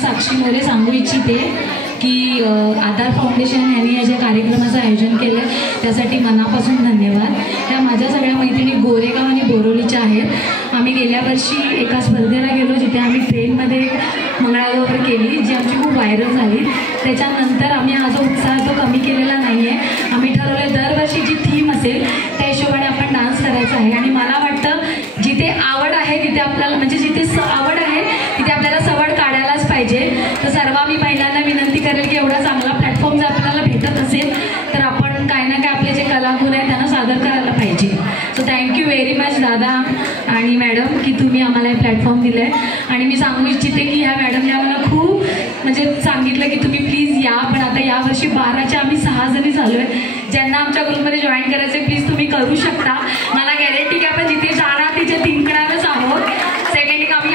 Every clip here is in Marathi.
साक्षी मोरे सांगू इच्छिते की आधार फाउंडेशन यांनी या ज्या कार्यक्रमाचं आयोजन केलं त्यासाठी मनापासून धन्यवाद। त्या माझ्या सगळ्या मैत्रिणी गोरेगाव आणि बोरोलीच्या आहेत। आम्ही गेल्या वर्षी एका स्पर्धेला गेलो जिथे आम्ही ट्रेनमध्ये मंगळागौर केली जी आमची खूप व्हायरल झाली। त्याच्यानंतर आम्ही हा जो उत्साह तो कमी केलेला नाही आहे। आम्ही ठरवलं दरवर्षी जी थीम असेल त्या हिशोबाने आपण डान्स करायचा आहे आणि मला वाटतं जिथे आवड आहे तिथे आपल्याला म्हणजे जिथे आवड आहे तिथे आपल्याला सवड काढायलाच पाहिजे। तर सर्व मी पहिल्यांदा विनंती करेल की एवढा चांगला प्लॅटफॉर्म जर आपल्याला भेटत असेल तर आपण काय ना काय आपले जे कलागुण आहेत त्यांना सादर करायला पाहिजे। सो थँक्यू व्हेरी मच दादा आणि मॅडम की तुम्ही आम्हाला हे प्लॅटफॉर्म दिलं आहे। आणि मी सांगू इच्छिते की ह्या मॅडमने आम्हाला खूप म्हणजे सांगितलं की तुम्ही प्लीज या, पण आता यावर्षी 12च्या आम्ही 6 जणी झालो आहे। ज्यांना आमच्या ग्रुपमध्ये जॉईन करायचं प्लीज तुम्ही करू शकता। मला गॅरंटी की आपण जिथे जाणार तिथे जिंकणारच आहोत। सेकंड एक आम्ही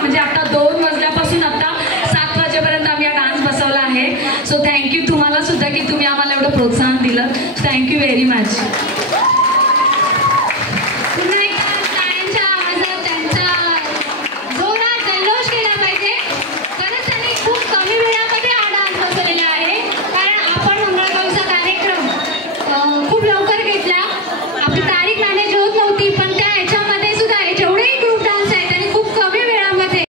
म्हणजे आता 2 वाजल्यापासून आता 7 वाजेपर्यंत आम्ही हा डान्स बसवला आहे। सो थँक्यू तुम्हाला सुद्धा की तुम्ही आम्हाला एवढं प्रोत्साहन दिलं। Thank you very much.